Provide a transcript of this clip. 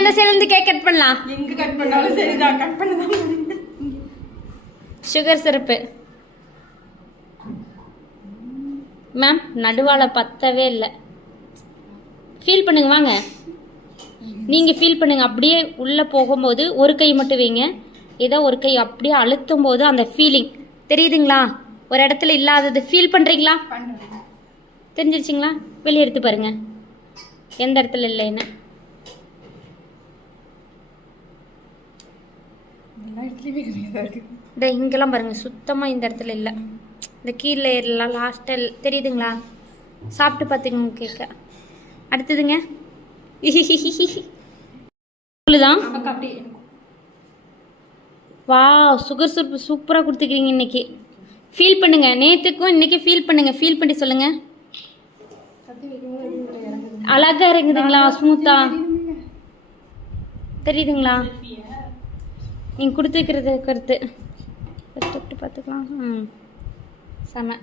எந்த சைடுல இருந்து கேக் கட் பண்ணலாம்? எங்க கட் பண்ணாலும் சரிதான், கட் பண்ணதான். சுகர் சிரப்பு மேம், நடுவால பத்தவே இல்லை. ஃபீல் பண்ணுங்க, வாங்க நீங்கள் ஃபீல் பண்ணுங்க. அப்படியே உள்ளே போகும்போது ஒரு கை மட்டும் வைங்க. ஏதோ ஒரு கை அப்படியே அழுத்தும் போது அந்த ஃபீலிங் தெரியுதுங்களா? ஒரு இடத்துல இல்லாதது ஃபீல் பண்ணுறீங்களா? தெரிஞ்சிருச்சிங்களா? வெளியே எடுத்து பாருங்க எந்த இடத்துல இல்லைன்னு. இந்த இங்கெல்லாம் பாருங்க, சுத்தமாக இந்த இடத்துல இல்லை. இந்த கீழே ஏறலாம் லாஸ்ட்டில் தெரியுதுங்களா? சாப்பிட்டு பார்த்துங்க கேட்க. அடுத்ததுங்க தான். வா, சுகர் சூப் சூப்பராக கொடுத்துக்கிறீங்க இன்னைக்கு. ஃபீல் பண்ணுங்க, நேற்றுக்கும் இன்னைக்கு ஃபீல் பண்ணுங்க. ஃபீல் பண்ணி சொல்லுங்க. அழகா இறங்குதுங்களா? ஸ்மூத்தா தெரியுதுங்களா? நீங்கள் கொடுத்துக்கிறது கருத்து தொட்டு பார்த்துக்கலாம். செம.